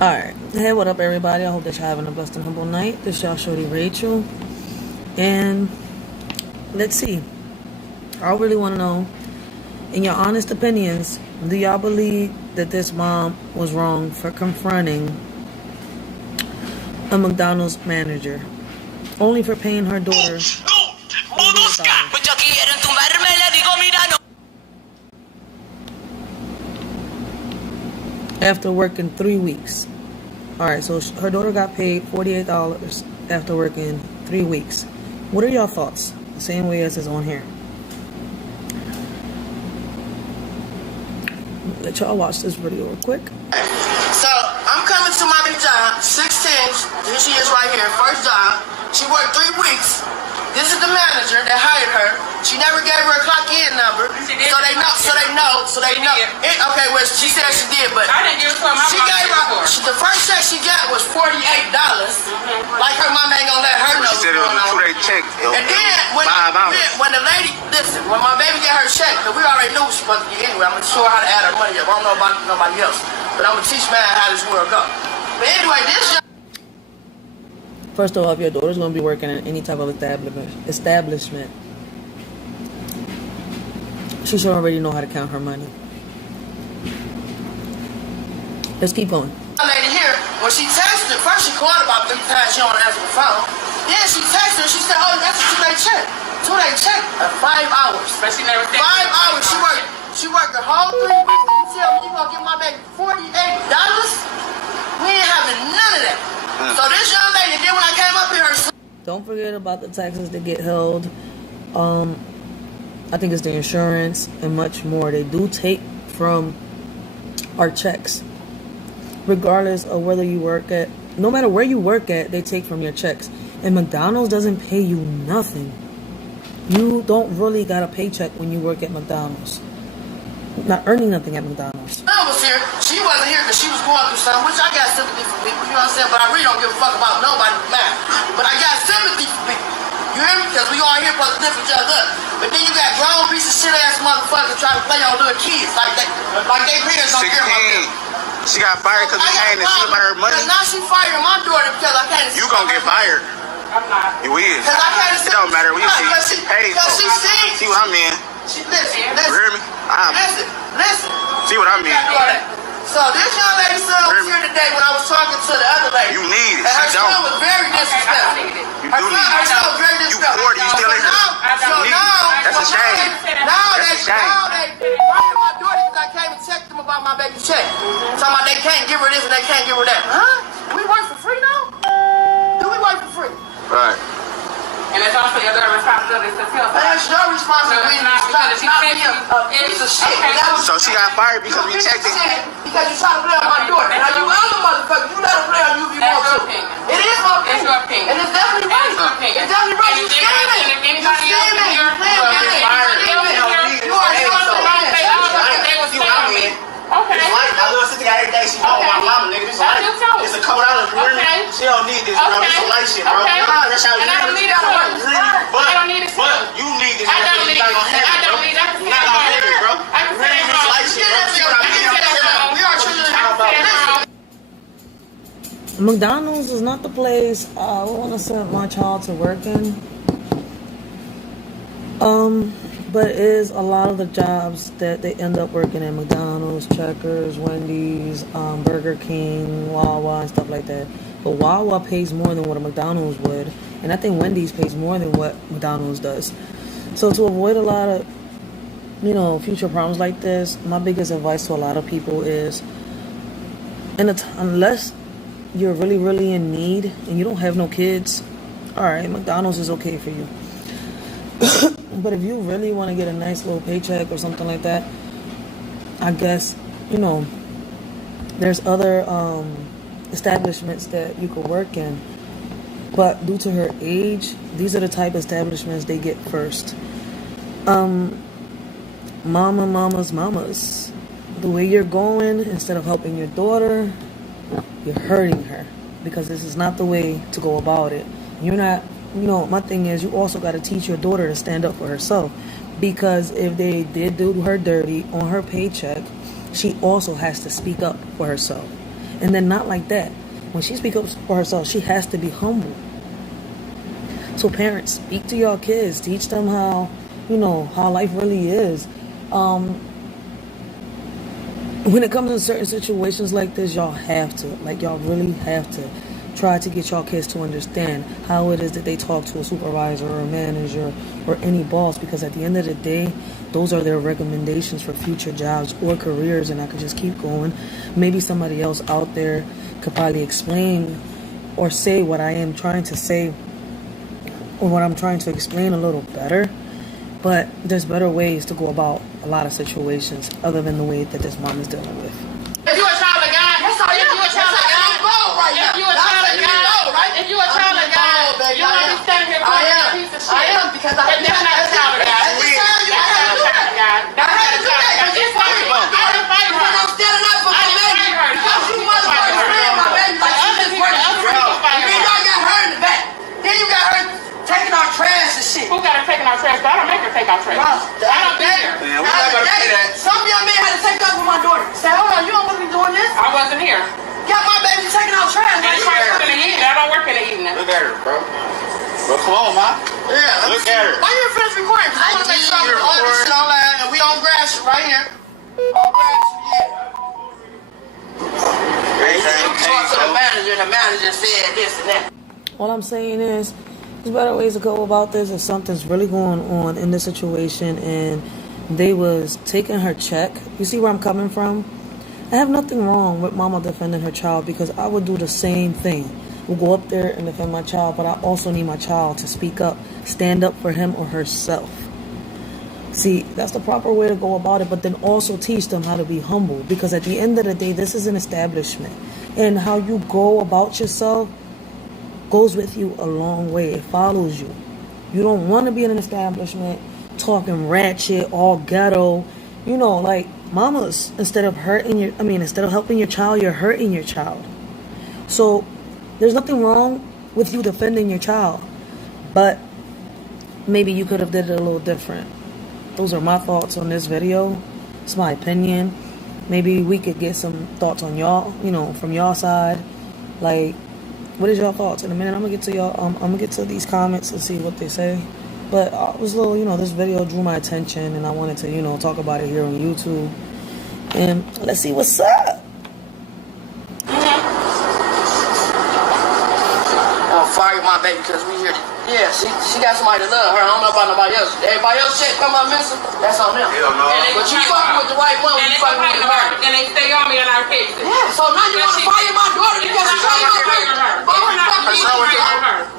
Alright, hey, what up everybody? I hope that y'all having a blessed and humble night. This y'all Shorty Rachel. And let's see. I really want to know, in your honest opinions, do y'all believe that this mom was wrong for confronting a McDonald's manager only for paying her daughter after working 3 weeks? Alright, so her daughter got paid $48 after working 3 weeks. What are y'all thoughts? The same way as is on here. Let y'all watch this video real quick. So, I'm coming to my new job, 16. Here she is right here, first job. She worked 3 weeks. This is the manager that hired her. She never gave her a clock-in number, so they know. Okay, well, she said she did, but I didn't give it to her. She gave her. The first check she got was $48. Like her mama ain't gonna let her know. She said it was a 2-day check. And then when the lady, listen, when my baby got her check, because we already knew she was supposed to get anyway. I'm gonna show her how to add her money up. I don't know about nobody else, but I'm gonna teach man how this world go. But anyway, this. First of all, if your daughter's going to be working in any type of establishment, she should already know how to count her money. Let's keep going. Lady here, when she texted her, first she called about 3 times, she don't answer the phone. Then she texted her, she said, oh, that's a 2-day check. 2-day check at 5 hours. But she never said 5 hours. She worked the whole 3 weeks. You tell me you gonna give my baby $48? We ain't having none of that. So this young lady, then when I came up here, don't forget about the taxes that get held. I think it's the insurance and much more. They do take from our checks, regardless of whether you work at, no matter where you work at, they take from your checks. And McDonald's doesn't pay you nothing. You don't really got a paycheck when you work at McDonald's. Not earning nothing at McDonald's. I was here. She wasn't here because she was going through something, which I got sympathy for people, you know what I'm saying? But I really don't give a fuck about nobody but mine. But I got sympathy for people. You hear me? Because we all here supposed to lift each other up. But then you got grown piece of shit ass motherfuckers trying to play on little kids like they parents don't care about them. She got fired because we came to see about her money. Now she fired my daughter because I can't see. You gonna get fired. I'm not. You is. Because I can't see. It don't matter. We see. Hey, because she seen. See what I mean? Listen. You hear me? Listen. See what I mean? So this young lady's son was here today when I was talking to the other lady. You need it. And her She son don't. was very disrespectful. You do need Her it. son was very You disrespectful. 40. You still in here. That's a shame. Now That's a shame. they fired my daughter because I came and checked them about my baby's check. Talking about they can't give her this and they can't give her that. Huh? Do we work for free now? Do we work for free? Right. And it's also your responsibility to tell her. That's your responsibility. It's not me a piece of shit. So she got fired because we checked it. Because you try to play on my daughter. Now you other motherfuckers, you let her play on you if you want to. It is my opinion. It's your opinion. And it's definitely right. It's definitely right. You scamming. You scamming. You playing. You are Okay. My little sister got everything she want. My mama, nigga. It's a couple dollars. Okay. She don't need this, bro. It's some light shit, bro. Okay. That's how And I don't need it too. I don't need it too. But you need this. I don't need it. I don't need it. I can You're not gonna have it, bro. I can say it wrong. Light shit, bro. See what I mean? We are children. McDonald's is not the place I want to send my child to work in. But it is a lot of the jobs that they end up working at: McDonald's, Checkers, Wendy's, Burger King, Wawa, and stuff like that. But Wawa pays more than what a McDonald's would, and I think Wendy's pays more than what McDonald's does. So to avoid a lot of, future problems like this, my biggest advice to a lot of people is, unless you're really, really in need and you don't have no kids, all right, McDonald's is okay for you. But if you really want to get a nice little paycheck or something like that, I guess, there's other establishments that you could work in. But due to her age, these are the type of establishments they get first. Mamas. The way you're going, instead of helping your daughter, you're hurting her. Because this is not the way to go about it. You're not... my thing is, you also got to teach your daughter to stand up for herself. Because if they did do her dirty on her paycheck, she also has to speak up for herself. And then not like that. When she speaks up for herself, she has to be humble. So parents, speak to your kids. Teach them how, how life really is. When it comes to certain situations like this, y'all really have to try to get y'all kids to understand how it is that they talk to a supervisor or a manager or any boss, because at the end of the day, those are their recommendations for future jobs or careers, and I could just keep going. Maybe somebody else out there could probably explain or say what I am trying to say or what I'm trying to explain a little better, but there's better ways to go about a lot of situations other than the way that this mom is dealing with. If you a child of God, if you a child of God, if you a child of God, if you a child of God, you want to be standing here calling a piece of shit. I am, because I am. That's not a child of God. That's not a child of God. That's not a child of God. It's funny. I didn't fight her. I'm standing up for my baby. Because you motherfuckers ran my baby like she just worked. And then y'all got her in the back. Then you got her taking our trash and shit. Who got her taking our trash? But I don't make her take our trash. I don't be here. Man, we not gonna pay that. Some young man had to take up with my daughter. Say, hold on, you don't want to be doing this? I wasn't here. Got my baby taking out trash. And if I work in the evening, I don't work in the evening. Look at her, bro. Bro, come on, ma. Yeah. Look at her. Why you finish recording? I want to make sure I'm all this shit online, and we on grass right here. On grass, yeah. Talk to the manager. The manager said this and that. All I'm saying is, there's better ways to go about this. If something's really going on in this situation and they was taking her check, you see where I'm coming from? I have nothing wrong with mama defending her child, because I would do the same thing. We'll go up there and defend my child, but I also need my child to speak up, stand up for him or herself. See, that's the proper way to go about it, but then also teach them how to be humble, because at the end of the day, this is an establishment, and how you go about yourself goes with you a long way. It follows you. You don't want to be in an establishment talking ratchet, all ghetto. Like mamas, instead of helping your child, you're hurting your child. So there's nothing wrong with you defending your child, but maybe you could have did it a little different. Those are my thoughts on this video. It's my opinion. Maybe we could get some thoughts on y'all, from y'all side. Like, what is y'all thoughts? In a minute, I'm gonna get to y'all. I'm gonna get to these comments and see what they say. But I was a little, this video drew my attention, and I wanted to, talk about it here on YouTube. And let's see what's up. I'll fire my baby because we here. Yeah, she got somebody to love her. I don't know about nobody else. Everybody else shit come up missing. That's on them. Hell no. But you fucking with the right one when you fucking with the right. And they stay on me in our cases. Yeah, so now you want to fire my daughter because she's trying to fire her.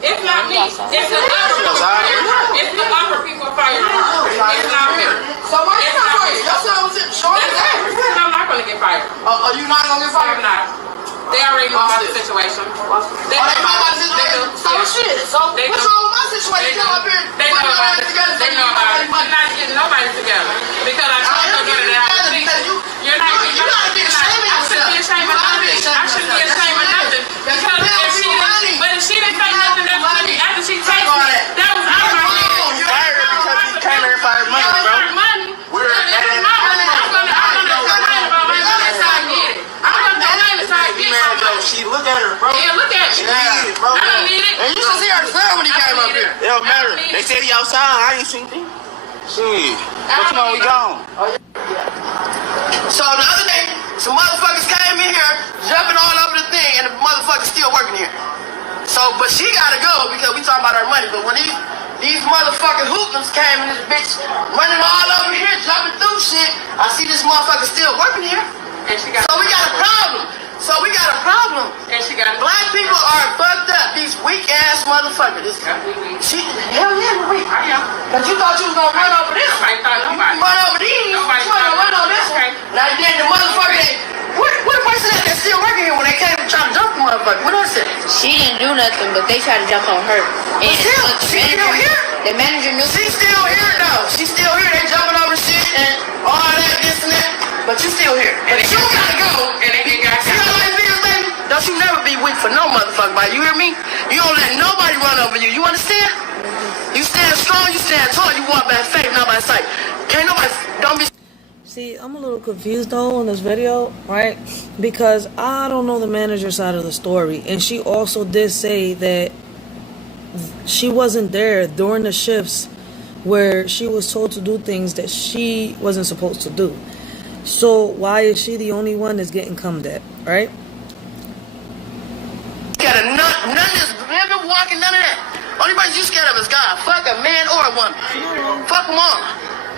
It's not me. It's the upper people fire her. It's the upper people fire her. It's not me. So why you not fired? Y'all said I was in Shorty. I'm not going to get fired. Are you not going to get fired? I'm not. They already know about the situation. They know about the situation. So shit. So what's wrong with my situation? Come up here. They know about it. They know about it. You're not getting nobody together. Because I told your daughter that I was speaking. You're not getting nobody. I shouldn't be ashamed of nothing. I shouldn't be ashamed of nothing. Because if she didn't say nothing after she texted me, that was out of my head. You fired her because you came here for her money, bro. We're I'm going to complain about my money until I get it. I'm going to complain until I get my money. She look at her, bro. Yeah, look at me. Yeah, bro. I don't need it. And you should see her smile when he came up here. It don't matter. They said he outside. I ain't seen him. Shit. But come on, we gone. So the other day, some motherfuckers came in here, jumping all over the thing, and the motherfuckers still working here. So, but she gotta go because we talking about her money. But when these motherfucking hoopers came in this bitch running all over here, jumping through shit, I see this motherfucker still working here. And she got So we got a problem. And she got Black people are fucked up. These weak ass motherfuckers. Hell yeah, we're weak. Cause you thought you was gonna run over this. Nobody thought nobody. You run over these. Nobody You gonna run over this. Okay. Now then the motherfucker, what the person that's still working here when they came and tried to jump the motherfucker? What else it? She didn't do nothing, but they tried to jump on her. And Still, but she's still here. the manager knew. She's still here though. She's still here. They jumping over shit and all that, this and that. But you still here. But you gotta go. And they got See how life is, baby? Don't you never be weak for no motherfucker, body. You hear me? You don't let nobody run over you. You understand? You stand strong, you stand tall, you walk by faith, not by sight. Can't nobody, don't be... See, I'm a little confused though on this video, right? Because I don't know the manager side of the story. And she also did say that she wasn't there during the shifts where she was told to do things that she wasn't supposed to do. So why is she the only one that's getting cummed at, right? Got a none of this ribbon walking, none of that. Only person you scared of is God. Fuck a man or a woman. Fuck them all.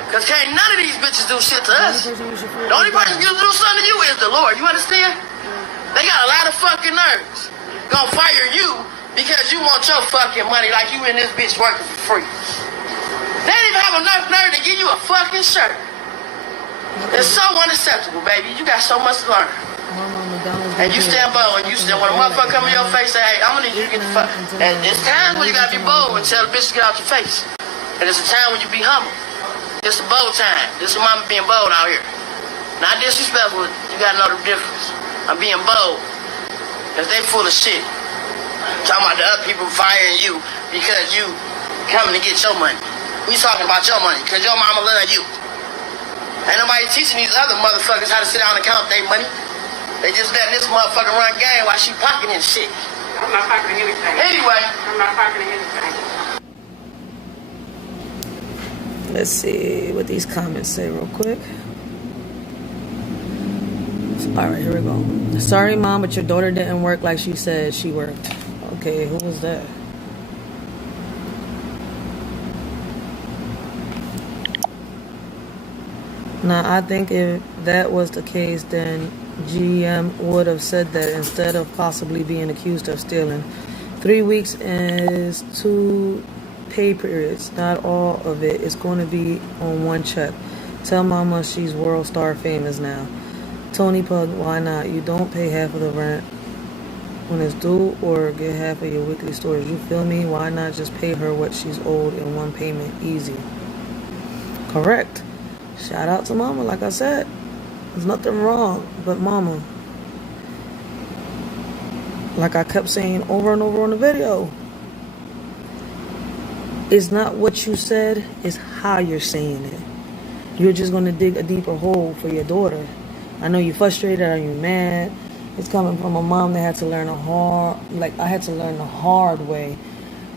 Because can't none of these bitches do shit to us. The only person you do something to you is the Lord. You understand? They got a lot of fucking nerves. Gonna fire you because you want your fucking money like you in this bitch working for free. They didn't even have enough nerve to give you a fucking shirt. It's so unacceptable, baby. You got so much to learn. And you stand bold, and you stand when a motherfucker come in your face and say, hey, I'm gonna need you to get the fuck. And it's times when you gotta be bold and tell the bitch to get out your face. And it's a time when you be humble. It's a bold time. This is mama being bold out here. Not disrespectful, you gotta know the difference. I'm being bold. Cause they full of shit. Talking about the other people firing you because you coming to get your money. We talking about your money, cause your mama love you. Ain't nobody teaching these other motherfuckers how to sit down and count their money. They just letting this motherfucker run game while she pocketing shit. I'm not pocketing anything. Anyway. I'm not pocketing anything. Let's see what these comments say real quick. Alright, here we go. Sorry, Mom, but your daughter didn't work like she said she worked. Okay, who was that? Now, I think if that was the case, then GM would have said that instead of possibly being accused of stealing. 3 weeks is 2 pay periods. Not all of it is going to be on one check. Tell Mama she's world star famous now. Tony Pug, why not? You don't pay half of the rent when it's due or get half of your weekly storage. You feel me? Why not just pay her what she's owed in one payment? Easy. Correct. Shout out to Mama, like I said. There's nothing wrong, but Mama, like I kept saying over and over on the video, it's not what you said, it's how you're saying it. You're just going to dig a deeper hole for your daughter. I know you're frustrated, are you mad? It's coming from a mom that had to learn I had to learn the hard way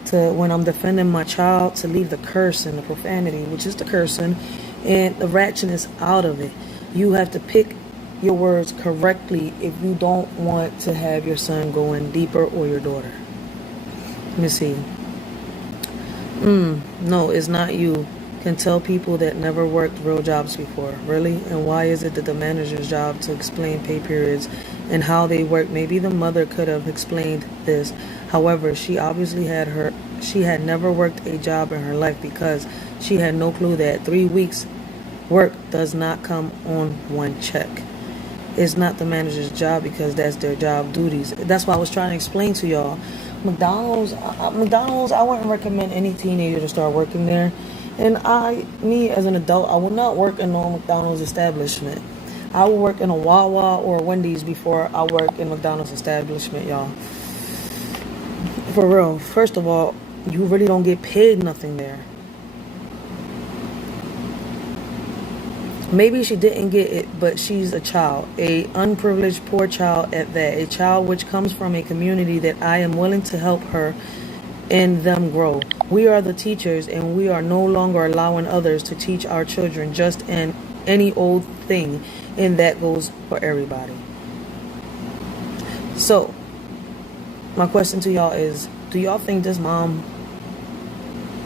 to, when I'm defending my child, to leave the curse and the profanity, which is the cursing, and the ratchetness out of it. You have to pick your words correctly if you don't want to have your son go in deeper or your daughter. Let me see. No, it's not you. Can tell people that never worked real jobs before. Really? And why is it that the manager's job to explain pay periods and how they work? Maybe the mother could have explained this. However, she obviously had never worked a job in her life because she had no clue that 3 weeks work does not come on one check. It's not the manager's job because that's their job duties. That's why I was trying to explain to y'all. McDonald's, I wouldn't recommend any teenager to start working there. And me as an adult, I would not work in no McDonald's establishment. I would work in a Wawa or a Wendy's before I work in McDonald's establishment, y'all. For real. First of all, you really don't get paid nothing there. Maybe she didn't get it, but she's a child, a unprivileged poor child at that, a child which comes from a community that I am willing to help her and them grow. We are the teachers, and we are no longer allowing others to teach our children just any old thing, and that goes for everybody. So, my question to y'all is, do y'all think this mom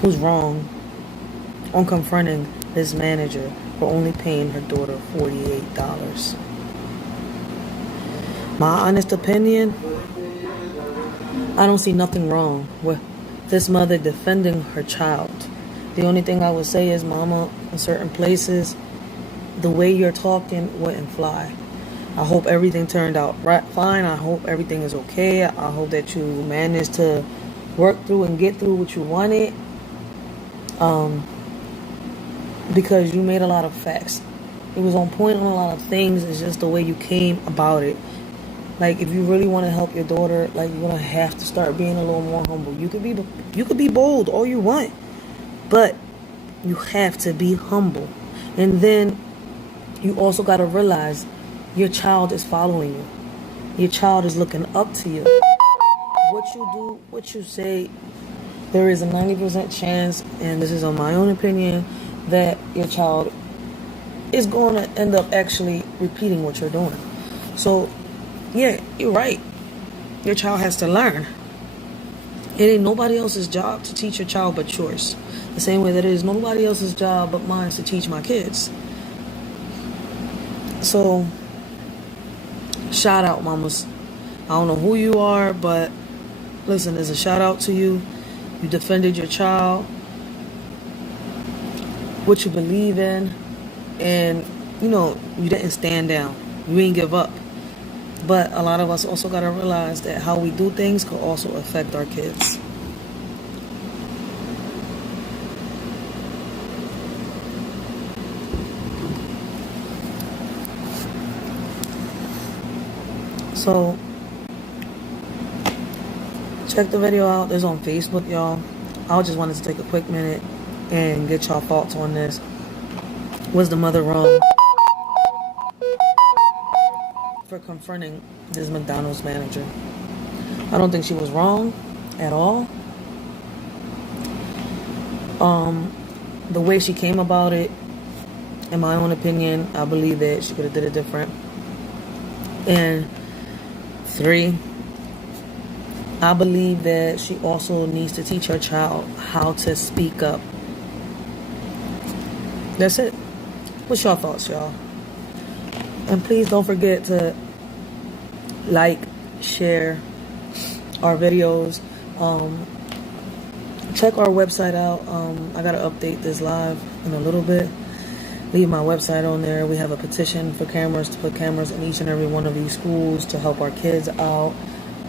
who's wrong on confronting this manager for only paying her daughter $48? My honest opinion, I don't see nothing wrong with this mother defending her child. The only thing I would say is, Mama, in certain places, the way you're talking wouldn't fly. I hope everything turned out fine. I hope everything is okay. I hope that you managed to work through and get through what you wanted. Because you made a lot of facts. It was on point on a lot of things. It's just the way you came about it. Like, if you really want to help your daughter, like, you're gonna have to start being a little more humble. You could be bold all you want, but you have to be humble. And then you also got to realize your child is following you. Your child is looking up to you. What you do, what you say, there is a 90% chance, and this is on my own opinion, that your child is going to end up actually repeating what you're doing. So, yeah, you're right. Your child has to learn. It ain't nobody else's job to teach your child but yours. The same way that it is nobody else's job but mine to teach my kids. So, shout out, mamas. I don't know who you are, but listen, there's a shout out to you. You defended your child, what you believe in, and, you know, you didn't stand down. You didn't give up. But a lot of us also got to realize that how we do things could also affect our kids. So, check the video out. It's on Facebook, y'all. I just wanted to take a quick minute and get y'all thoughts on this. Was the mother wrong for confronting this McDonald's manager? I don't think she was wrong at all. The way she came about it, in my own opinion, I believe that she could have did it different. And 3, I believe that she also needs to teach her child how to speak up. That's it. What's your thoughts, y'all? And please don't forget to like, share our videos. Check our website out. I gotta update this live in a little bit. Leave my website on there. We have a petition for cameras, to put cameras in each and every one of these schools to help our kids out.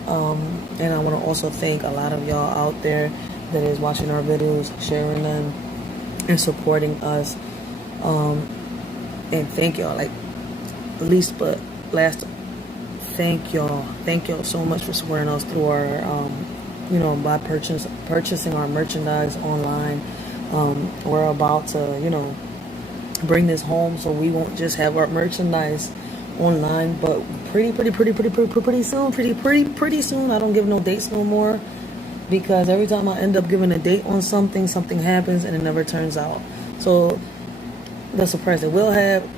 And I want to also thank a lot of y'all out there that is watching our videos, sharing them, and supporting us. And thank y'all. Like, least but last, thank y'all. Thank y'all so much for supporting us through our, by purchasing our merchandise online. We're about to, bring this home, so we won't just have our merchandise online, but pretty soon. I don't give no dates no more, because every time I end up giving a date on something happens and it never turns out. So the surprise that we'll have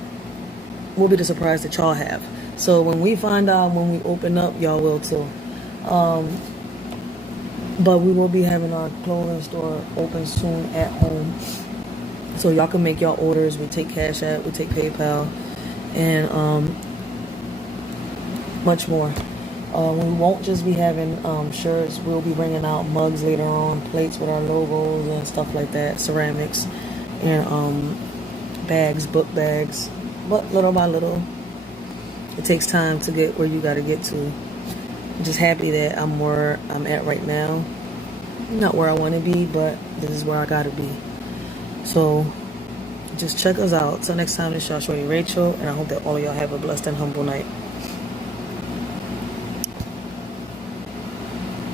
will be the surprise that y'all have. So when we find out, when we open up, y'all will too. But we will be having our clothing store open soon at home, so y'all can make y'all orders. We take Cash App, we take PayPal, and much more. We won't just be having shirts. We'll be bringing out mugs later on, plates with our logos and stuff like that, ceramics, and bags, book bags. But little by little, it takes time to get where you got to get to. I'm just happy that I'm where I'm at right now. Not where I want to be, but this is where I got to be. So just check us out. Till next time, it's y'all, Shorty Rachel, and I hope that all of y'all have a blessed and humble night.